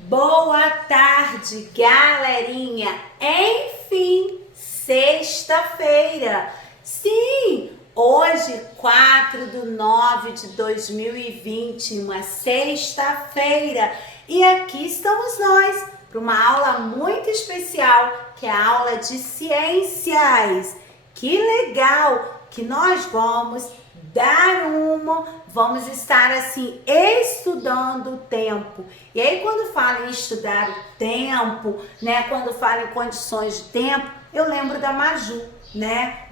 Boa tarde, galerinha! Enfim, sexta-feira! Sim, hoje, 4/9/2020, uma sexta-feira. E aqui estamos nós para uma aula muito especial, que é a aula de ciências. Que legal que nós vamos vamos estar assim estudando o tempo. E aí quando fala em estudar o tempo, né, quando fala em condições de tempo, eu lembro da Maju, né,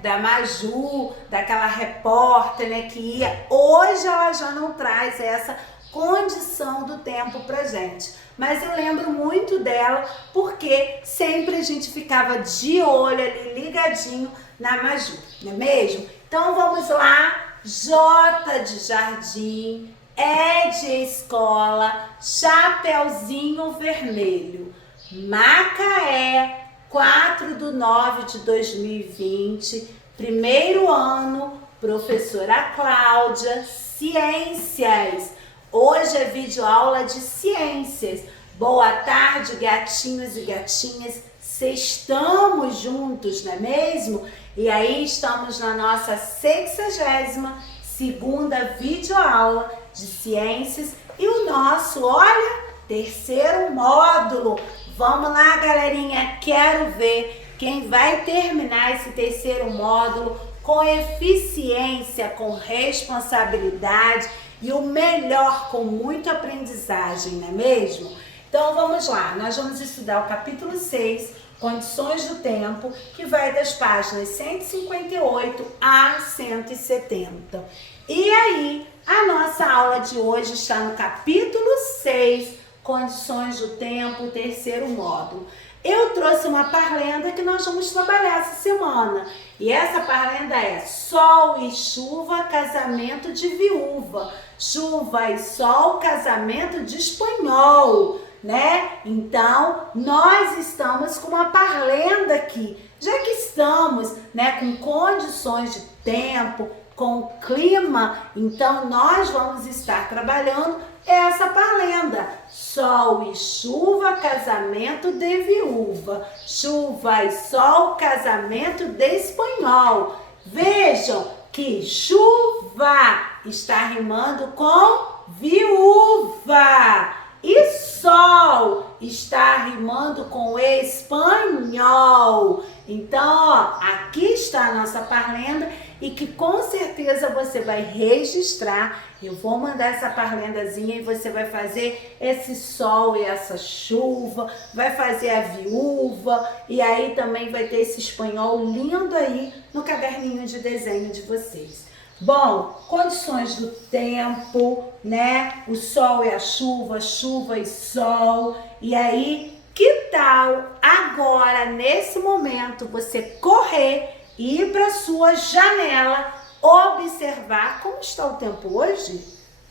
daquela repórter, né, que ia. Hoje ela já não traz essa condição do tempo pra gente, mas eu lembro muito dela porque sempre a gente ficava de olho ali, ligadinho na Maju, não é mesmo? Então vamos lá. J de jardim, E de escola, Chapeuzinho vermelho. Macaé, 4/9/2020, primeiro ano, professora Cláudia, ciências. Hoje é videoaula de ciências. Boa tarde, gatinhos e gatinhas. Estamos juntos, não é mesmo? E aí estamos na nossa 62ª videoaula de ciências e o nosso, olha, terceiro módulo. Vamos lá, galerinha, quero ver quem vai terminar esse terceiro módulo com eficiência, com responsabilidade e o melhor, com muita aprendizagem, não é mesmo? Então vamos lá, nós vamos estudar o capítulo 6, Condições do Tempo, que vai das páginas 158 a 170. E aí, a nossa aula de hoje está no capítulo 6, Condições do Tempo, terceiro módulo. Eu trouxe uma parlenda que nós vamos trabalhar essa semana. E essa parlenda é Sol e Chuva, casamento de viúva. Chuva e sol, casamento de espanhol, né? Então, nós estamos com uma parlenda aqui. Já que estamos, né, com condições de tempo, com clima, então nós vamos estar trabalhando essa parlenda. Sol e chuva, casamento de viúva. Chuva e sol, casamento de espanhol. Vejam que chuva está rimando com viúva. E sol está rimando com espanhol. Então, ó, aqui está a nossa parlenda e que com certeza você vai registrar. Eu vou mandar essa parlendazinha e você vai fazer esse sol e essa chuva, vai fazer a viúva e aí também vai ter esse espanhol lindo aí no caderninho de desenho de vocês. Bom, condições do tempo, né? O sol e a chuva, chuva e sol. E aí, que tal agora, nesse momento, você correr e ir para sua janela, observar como está o tempo hoje?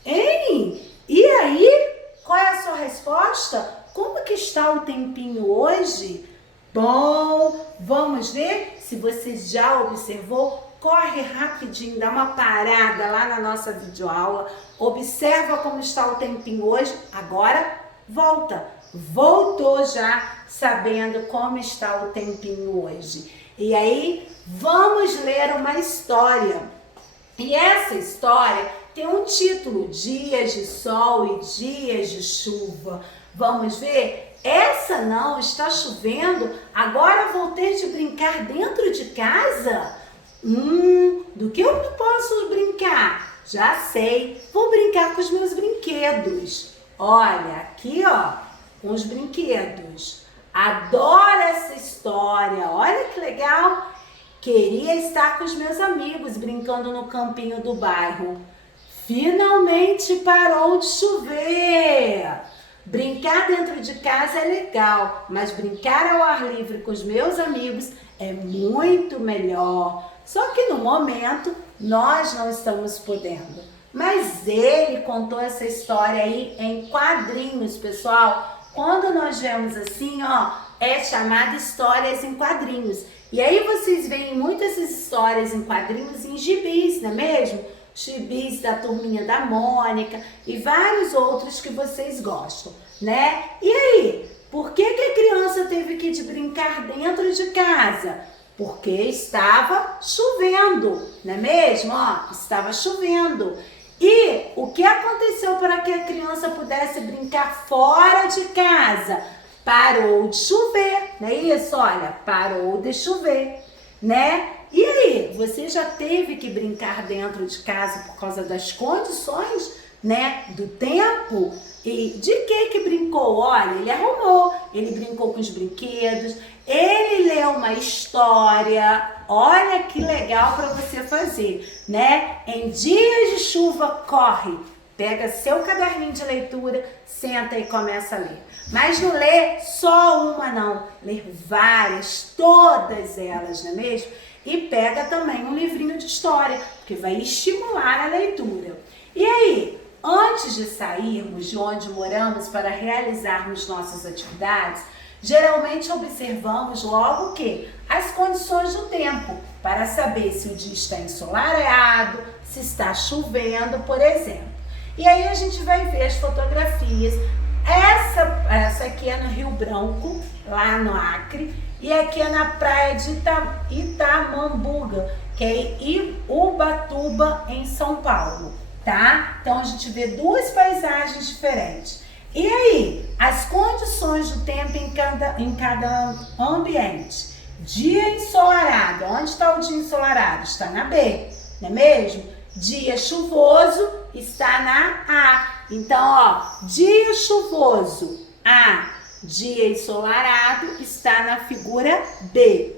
Hein? E aí, qual é a sua resposta? Como que está o tempinho hoje? Bom, vamos ver se você já observou. Corre rapidinho, dá uma parada lá na nossa videoaula, observa como está o tempinho hoje, agora volta. Voltou já sabendo como está o tempinho hoje. E aí, vamos ler uma história. E essa história tem um título, Dias de Sol e Dias de Chuva. Vamos ver? Essa não, está chovendo, agora vou ter de brincar dentro de casa? Do que eu posso brincar? Já sei, vou brincar com os meus brinquedos. Olha, aqui ó, com os brinquedos. Adoro essa história, olha que legal. Queria estar com os meus amigos brincando no campinho do bairro. Finalmente parou de chover. Brincar dentro de casa é legal, mas brincar ao ar livre com os meus amigos é muito melhor. Só que no momento nós não estamos podendo. Mas ele contou essa história aí em quadrinhos, pessoal. Quando nós vemos assim, ó, é chamada histórias em quadrinhos. E aí vocês veem muitas essas histórias em quadrinhos em gibis, não é mesmo? gibis da Turminha da Mônica e vários outros que vocês gostam, né? E aí, por que a criança teve que brincar dentro de casa? Porque estava chovendo, não é mesmo? Ó, estava chovendo. E o que aconteceu para que a criança pudesse brincar fora de casa? Parou de chover, não é isso? Olha, parou de chover, né? E aí, você já teve que brincar dentro de casa por causa das condições, né, do tempo? E de que brincou? Olha, ele arrumou, ele brincou com os brinquedos, ele leu uma história. Olha que legal para você fazer, né? Em dias de chuva, corre, pega seu caderninho de leitura, senta e começa a ler. Mas não lê só uma não, lê várias, todas elas, não é mesmo? E pega também um livrinho de história, porque vai estimular a leitura. E aí, antes de sairmos de onde moramos para realizarmos nossas atividades, geralmente observamos logo o quê? As condições do tempo, para saber se o dia está ensolarado, se está chovendo, por exemplo. E aí a gente vai ver as fotografias. Essa aqui é no Rio Branco, lá no Acre, e aqui é na praia de Itamambuga, que é em Ubatuba, em São Paulo, tá? Então a gente vê duas paisagens diferentes. E aí, as condições do tempo em cada ambiente. Dia ensolarado, onde está o dia ensolarado? Está na B, não é mesmo? Dia chuvoso está na A. Então, ó, dia chuvoso, A. Dia ensolarado está na figura B.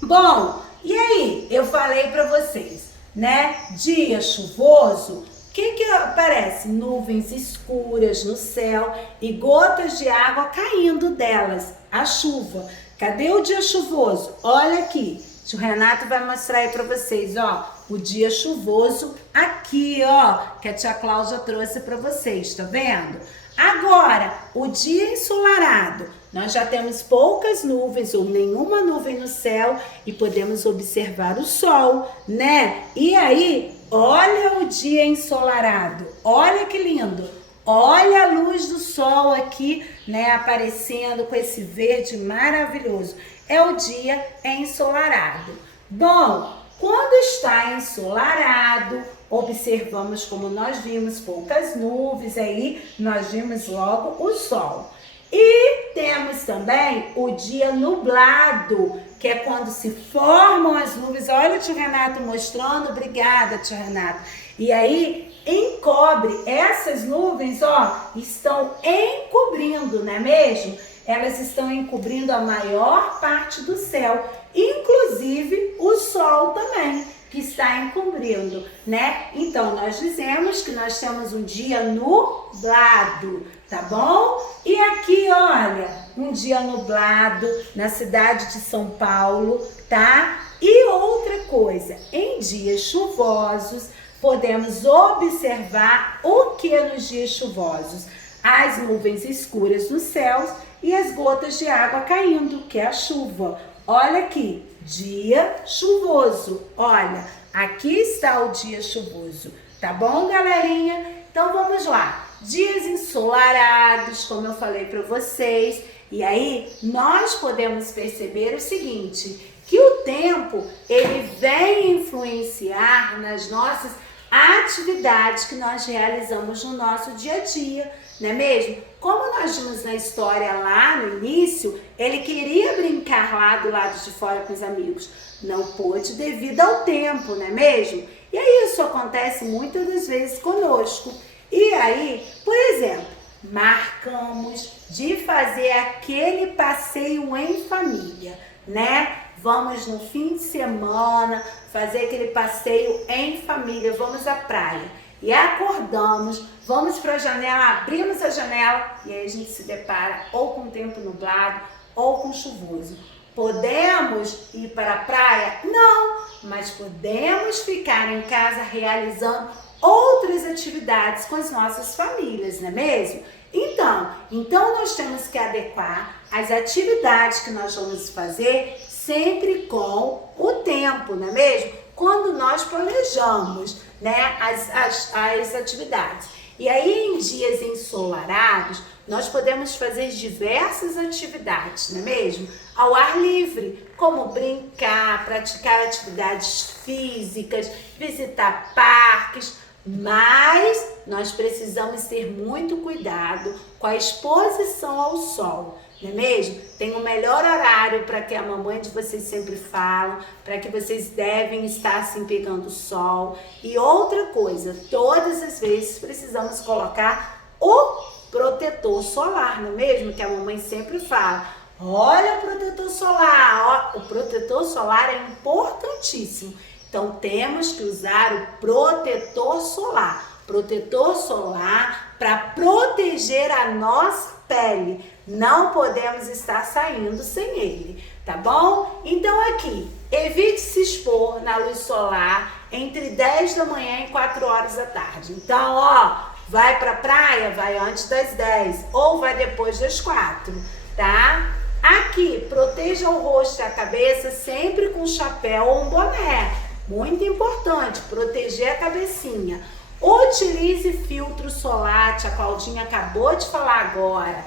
Bom, e aí, eu falei para vocês, né? Dia chuvoso, o que aparece? Nuvens escuras no céu e gotas de água caindo delas, a chuva. Cadê o dia chuvoso? Olha aqui, o Renato vai mostrar aí para vocês, ó, o dia chuvoso aqui, ó, que a tia Cláudia trouxe para vocês, tá vendo? Agora, o dia ensolarado, nós já temos poucas nuvens ou nenhuma nuvem no céu e podemos observar o sol, né? E aí, olha o dia ensolarado, olha que lindo, olha a luz do sol aqui, né, aparecendo com esse verde maravilhoso. É o dia ensolarado. Bom, quando está ensolarado, observamos, como nós vimos, poucas nuvens, aí nós vimos logo o sol. E temos também o dia nublado, que é quando se formam as nuvens. Olha o tio Renato mostrando, obrigada, tio Renato. E aí encobre, essas nuvens, ó, estão encobrindo, não é mesmo? Elas estão encobrindo a maior parte do céu, inclusive o sol também, que está encobrindo, né? Então, nós dizemos que nós temos um dia nublado, tá bom? E aqui, olha, um dia nublado na cidade de São Paulo, tá? E outra coisa, em dias chuvosos, podemos observar o que nos dias chuvosos? As nuvens escuras nos céus e as gotas de água caindo, que é a chuva. Olha aqui, dia chuvoso. Olha, aqui está o dia chuvoso. Tá bom, galerinha? Então vamos lá. Dias ensolarados, como eu falei para vocês. E aí, nós podemos perceber o seguinte, que o tempo, ele vem influenciar nas nossas atividades que nós realizamos no nosso dia a dia, não é mesmo? Como nós vimos na história lá no início, ele queria brincar lá do lado de fora com os amigos. Não pôde devido ao tempo, não é mesmo? E aí isso acontece muitas das vezes conosco. E aí, por exemplo, marcamos de fazer aquele passeio em família, né? Vamos no fim de semana fazer aquele passeio em família, vamos à praia. E acordamos, vamos para a janela, abrimos a janela e aí a gente se depara ou com tempo nublado ou com chuvoso. Podemos ir para a praia? Não, mas podemos ficar em casa realizando outras atividades com as nossas famílias, não é mesmo? Então nós temos que adequar as atividades que nós vamos fazer sempre com o tempo, não é mesmo? quando nós planejamos, né, as atividades. E aí, em dias ensolarados, nós podemos fazer diversas atividades, não é mesmo? Ao ar livre, como brincar, praticar atividades físicas, visitar parques, mas nós precisamos ter muito cuidado com a exposição ao sol, não é mesmo? Tem o melhor horário para que a mamãe de vocês sempre fala, para que vocês devem estar assim pegando sol. E outra coisa, todas as vezes precisamos colocar o protetor solar, não é mesmo? Que a mamãe sempre fala. Olha o protetor solar, ó, o protetor solar é importantíssimo. Então temos que usar o protetor solar. Protetor solar para proteger a nossa pele. Não podemos estar saindo sem ele, tá bom? Então aqui, evite se expor na luz solar entre 10 da manhã e 4 horas da tarde. Então, ó, vai pra praia, vai antes das 10 ou vai depois das 4, tá? Aqui, proteja o rosto e a cabeça sempre com chapéu ou um boné. Muito importante, proteger a cabecinha. Utilize filtro solar, a Claudinha acabou de falar agora.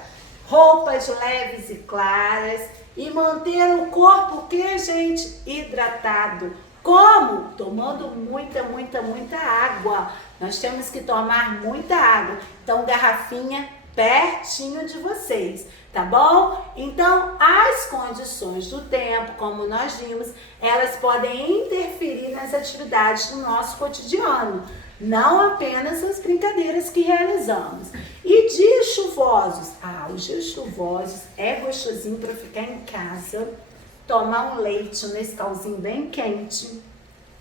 Roupas leves e claras e manter o corpo, que gente, hidratado. Como? Tomando muita água. Nós temos que tomar muita água. Então, garrafinha pertinho de vocês, tá bom? Então, as condições do tempo, como nós vimos, elas podem interferir nas atividades do nosso cotidiano, não apenas as brincadeiras que realizamos. E dias chuvosos? Os dias chuvosos é gostosinho para ficar em casa, tomar um leite, um Nescauzinho bem quente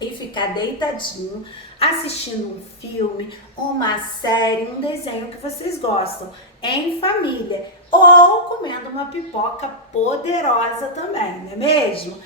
e ficar deitadinho, assistindo um filme, uma série, um desenho que vocês gostam, em família, ou comendo uma pipoca poderosa também, não é mesmo?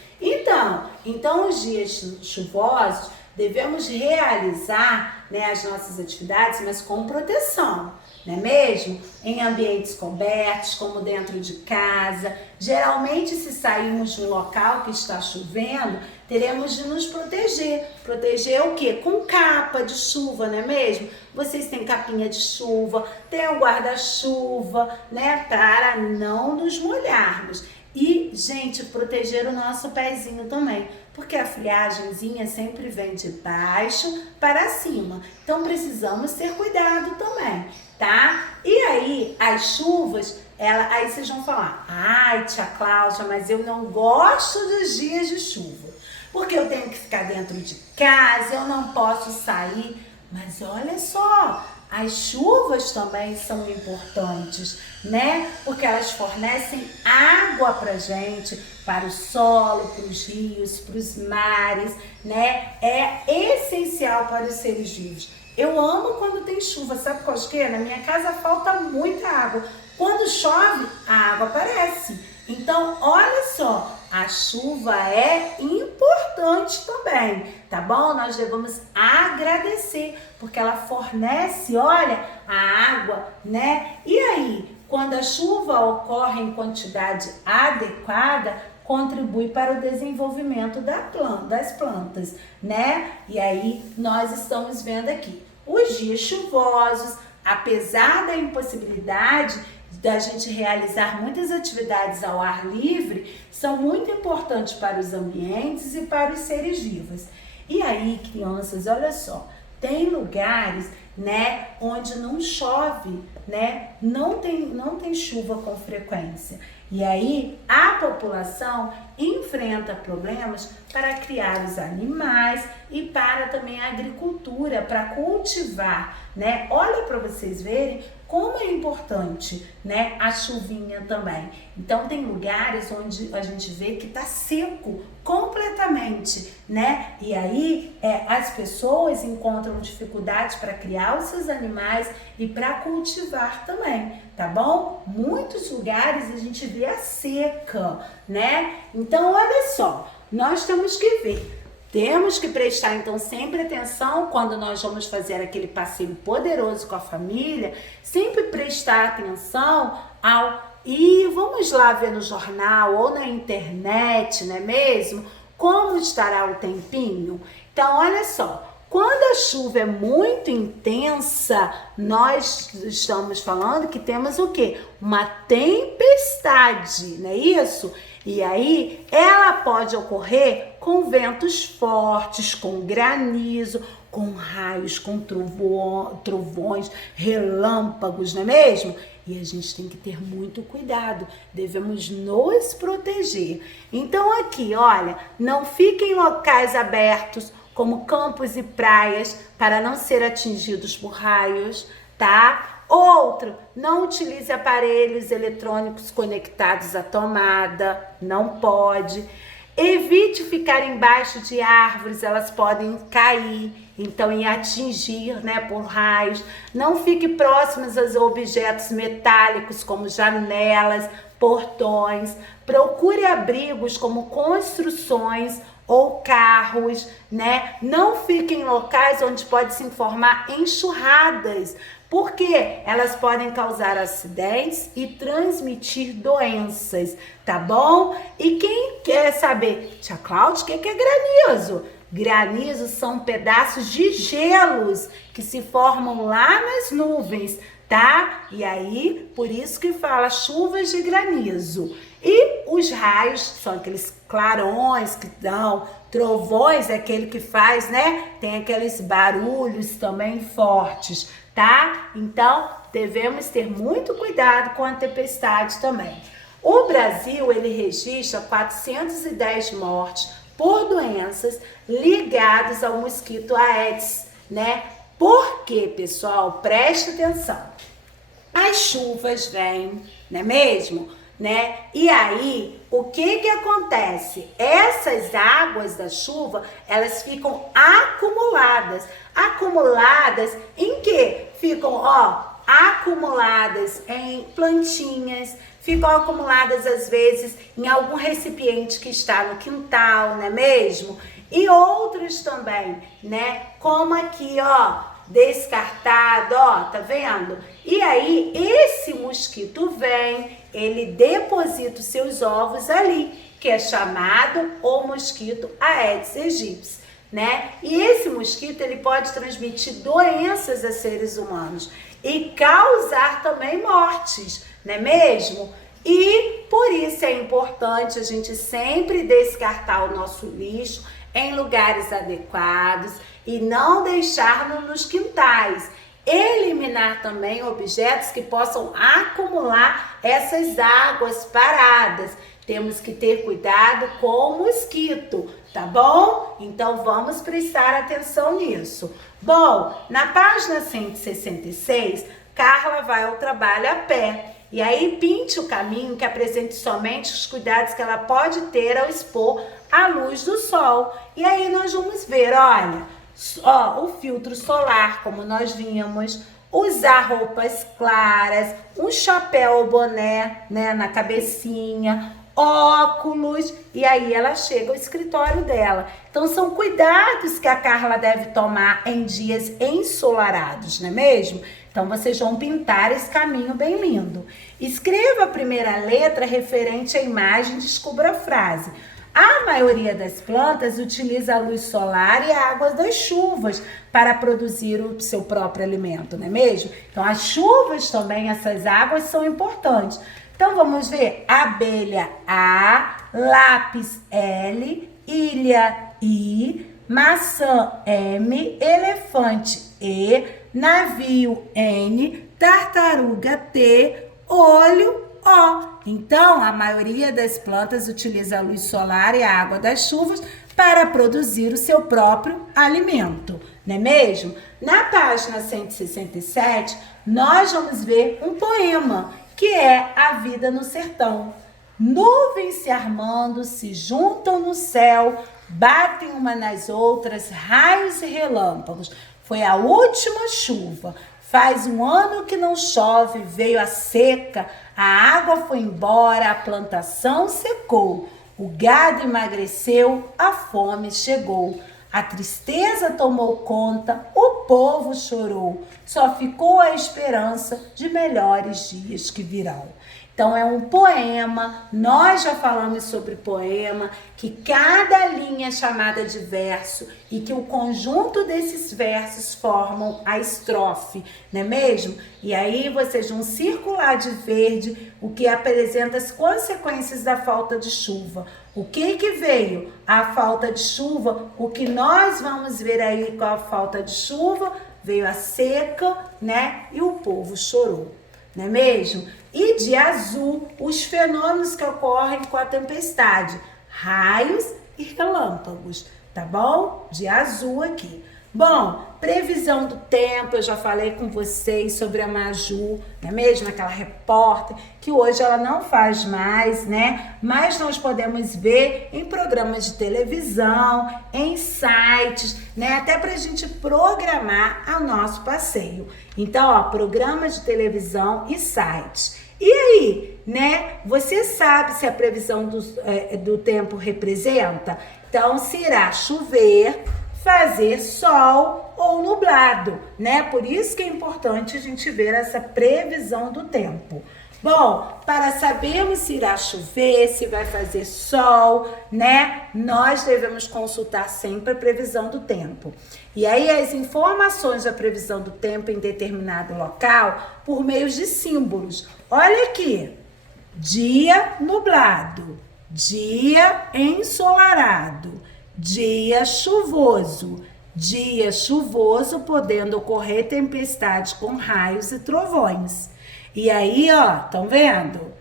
Então os dias chuvosos devemos realizar, né, as nossas atividades, mas com proteção, não é mesmo? Em ambientes cobertos, como dentro de casa. Geralmente, se sairmos de um local que está chovendo, teremos de nos proteger. Proteger o quê? Com capa de chuva, não é mesmo? Vocês têm capinha de chuva, tem o guarda-chuva, né? Para não nos molharmos. E, gente, proteger o nosso pezinho também, porque a friagemzinha sempre vem de baixo para cima. Então, precisamos ter cuidado também, tá? E aí, as chuvas, aí vocês vão falar, ai, tia Cláudia, mas eu não gosto dos dias de chuva, porque eu tenho que ficar dentro de casa, eu não posso sair. Mas olha só, as chuvas também são importantes, né? Porque elas fornecem água pra gente, para o solo, para os rios, para os mares, né? É essencial para os seres vivos. Eu amo quando tem chuva, sabe por quê? Na minha casa falta muita água. Quando chove, a água aparece. Então, olha só, a chuva é importante também, tá bom? Nós devemos agradecer, porque ela fornece, olha, a água, né? E aí, quando a chuva ocorre em quantidade adequada, contribui para o desenvolvimento das plantas, né? E aí, nós estamos vendo aqui, os dias chuvosos, apesar da impossibilidade da gente realizar muitas atividades ao ar livre, são muito importantes para os ambientes e para os seres vivos. E aí, crianças, olha só, tem lugares, né, onde não chove, né, não tem chuva com frequência. E aí, a população enfrenta problemas para criar os animais e para também a agricultura, para cultivar, né? Olha para vocês verem como é importante, né, a chuvinha também. Então, tem lugares onde a gente vê que está seco completamente, né? E aí, as pessoas encontram dificuldades para criar os seus animais e para cultivar também, tá bom? Muitos lugares a gente vê a seca, né? Então, olha só, nós temos que ver. Temos que prestar, então, sempre atenção quando nós vamos fazer aquele passeio poderoso com a família, sempre prestar atenção e vamos lá ver no jornal ou na internet, não é mesmo? como estará o tempinho? Então, olha só. Quando a chuva é muito intensa, nós estamos falando que temos o quê? Uma tempestade, não é isso? E aí, ela pode ocorrer com ventos fortes, com granizo, com raios, com trovões, relâmpagos, não é mesmo? E a gente tem que ter muito cuidado, devemos nos proteger. Então aqui, olha, não fiquem em locais abertos, como campos e praias, para não ser atingidos por raios, tá? Outro, não utilize aparelhos eletrônicos conectados à tomada, não pode. Evite ficar embaixo de árvores, elas podem cair, então e atingir, né, por raios. Não fique próximos aos objetos metálicos, como janelas, portões. Procure abrigos como construções ou carros, né? Não fique em locais onde pode se formar enxurradas, porque elas podem causar acidentes e transmitir doenças, tá bom? E quem quer saber, tia Cláudia, o que é granizo? Granizo são pedaços de gelos que se formam lá nas nuvens, tá? E aí, por isso que fala chuvas de granizo. E os raios são aqueles clarões que dão, trovões é aquele que faz, né? Tem aqueles barulhos também fortes, tá? Então, devemos ter muito cuidado com a tempestade também. O Brasil, ele registra 410 mortes por doenças ligadas ao mosquito Aedes, né? Por quê, pessoal? Preste atenção. As chuvas vêm, não é mesmo? Né? E aí, o que acontece? Essas águas da chuva, elas ficam acumuladas. Acumuladas em quê? Ficam, acumuladas em plantinhas, ficam acumuladas às vezes em algum recipiente que está no quintal, não é mesmo? E outros também, né? Como aqui, descartado, tá vendo? E aí, esse mosquito vem, ele deposita os seus ovos ali, que é chamado o mosquito Aedes aegypti, né? E esse mosquito, ele pode transmitir doenças a seres humanos e causar também mortes, não é mesmo? E por isso é importante a gente sempre descartar o nosso lixo em lugares adequados e não deixar nos quintais. Eliminar também objetos que possam acumular essas águas paradas. Temos que ter cuidado com o mosquito, tá bom? Então vamos prestar atenção nisso. Bom, na página 166, Carla vai ao trabalho a pé. E aí pinte o caminho que apresente somente os cuidados que ela pode ter ao expor a luz do sol. E aí nós vamos ver, olha, o filtro solar, como nós vimos, usar roupas claras, um chapéu ou boné, né, na cabecinha, óculos, e aí ela chega ao escritório dela. Então são cuidados que a Carla deve tomar em dias ensolarados, não é mesmo? Então vocês vão pintar esse caminho bem lindo. Escreva a primeira letra referente à imagem e descubra a frase. A maioria das plantas utiliza a luz solar e a água das chuvas para produzir o seu próprio alimento, não é mesmo? Então as chuvas também, essas águas são importantes. Então vamos ver, abelha A, lápis L, ilha I, maçã M, elefante E, navio N, tartaruga T, olho O. Então, a maioria das plantas utiliza a luz solar e a água das chuvas para produzir o seu próprio alimento, não é mesmo? Na página 167, nós vamos ver um poema, que é A Vida no Sertão. Nuvens se armando, se juntam no céu, batem uma nas outras, raios e relâmpagos. Foi a última chuva. Faz um ano que não chove, veio a seca, a água foi embora, a plantação secou, o gado emagreceu, a fome chegou. A tristeza tomou conta, o povo chorou, só ficou a esperança de melhores dias que virão. Então é um poema, nós já falamos sobre poema, que cada linha é chamada de verso e que o conjunto desses versos formam a estrofe, não é mesmo? E aí vocês vão circular de verde o que apresenta as consequências da falta de chuva. O que veio? A falta de chuva, o que nós vamos ver aí com a falta de chuva, veio a seca, né? E o povo chorou, não é mesmo? E de azul, os fenômenos que ocorrem com a tempestade, raios e relâmpagos, tá bom? De azul aqui. Bom, previsão do tempo, eu já falei com vocês sobre a Maju, não é mesmo? Aquela repórter que hoje ela não faz mais, né? Mas nós podemos ver em programas de televisão, em sites, né? Até pra gente programar o nosso passeio. Então, ó, programas de televisão e sites. E aí, né? Você sabe se a previsão do tempo representa? Então, se irá chover, fazer sol ou nublado, né? Por isso que é importante a gente ver essa previsão do tempo. Bom, para sabermos se irá chover, se vai fazer sol, né? Nós devemos consultar sempre a previsão do tempo. E aí as informações da previsão do tempo em determinado local por meio de símbolos. Olha aqui, dia nublado, dia ensolarado, dia chuvoso podendo ocorrer tempestades com raios e trovões. E aí, ó, estão vendo?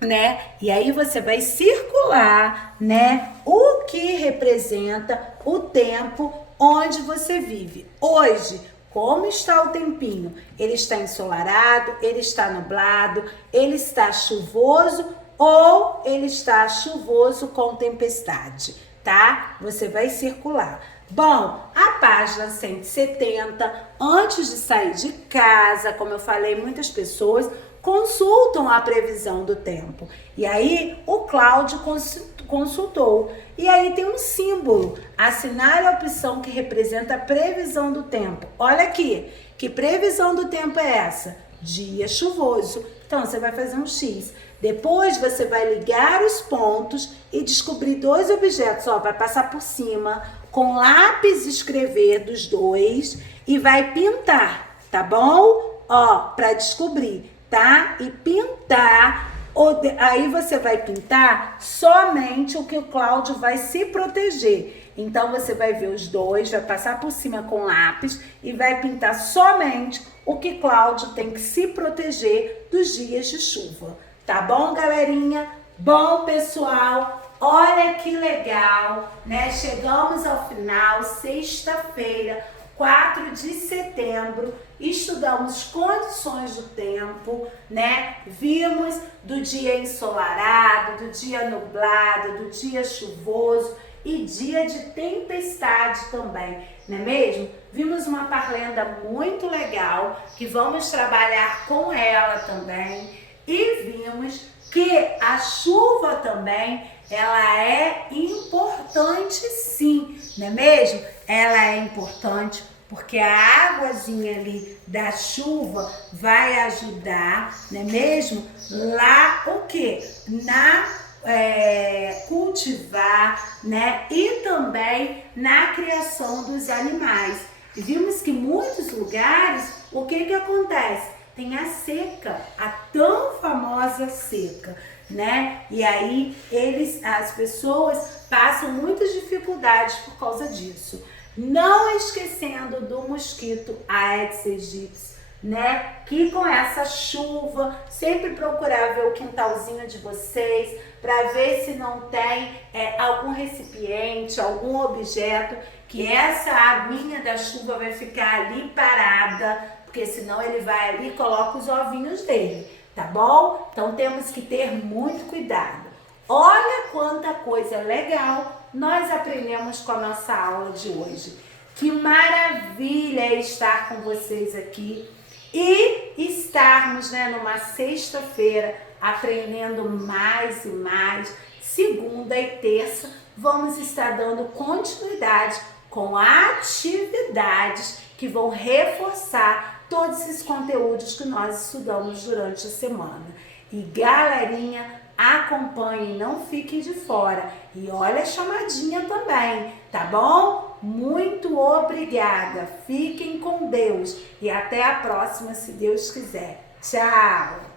Né? E aí você vai circular, né, o que representa o tempo onde você vive. Hoje, como está o tempinho? Ele está ensolarado, ele está nublado, ele está chuvoso ou ele está chuvoso com tempestade, tá? Você vai circular. Bom, a página 170, antes de sair de casa, como eu falei, muitas pessoas consultam a previsão do tempo. E aí, o Cláudio consultou. E aí tem um símbolo, assinale a opção que representa a previsão do tempo. Olha aqui, que previsão do tempo é essa? Dia chuvoso. Então, você vai fazer um X. Depois, você vai ligar os pontos e descobrir dois objetos. Ó, vai passar por cima, com lápis escrever dos dois e vai pintar, tá bom? Ó, para descobrir, tá? E pintar, aí você vai pintar somente o que o Cláudio vai se proteger. Então, você vai ver os dois, vai passar por cima com lápis e vai pintar somente o que Cláudio tem que se proteger dos dias de chuva. Tá bom, galerinha? Bom, pessoal, olha que legal, né? Chegamos ao final, sexta-feira, 4 de setembro, estudamos condições do tempo, né? Vimos do dia ensolarado, do dia nublado, do dia chuvoso e dia de tempestade também, não é mesmo? Vimos uma parlenda muito legal, que vamos trabalhar com ela também, e vimos que a chuva também, ela é importante sim, não é mesmo? Ela é importante porque a águazinha ali da chuva vai ajudar, não é mesmo? Lá o quê? Cultivar, né? E também na criação dos animais. E vimos que em muitos lugares, o que acontece? Tem a seca, a tão famosa seca, né? E aí as pessoas passam muitas dificuldades por causa disso. Não esquecendo do mosquito Aedes aegypti, né? Que com essa chuva, sempre procurar ver o quintalzinho de vocês para ver se não tem algum recipiente, algum objeto que essa aguinha da chuva vai ficar ali parada, porque senão ele vai ali e coloca os ovinhos dele, tá bom? Então temos que ter muito cuidado. Olha quanta coisa legal nós aprendemos com a nossa aula de hoje. Que maravilha estar com vocês aqui e estarmos, né, numa sexta-feira aprendendo mais e mais. Segunda e terça vamos estar dando continuidade com atividades que vão reforçar todos esses conteúdos que nós estudamos durante a semana. E galerinha, acompanhe, não fique de fora. E olha a chamadinha também, tá bom? Muito obrigada. Fiquem com Deus e até a próxima, se Deus quiser. Tchau!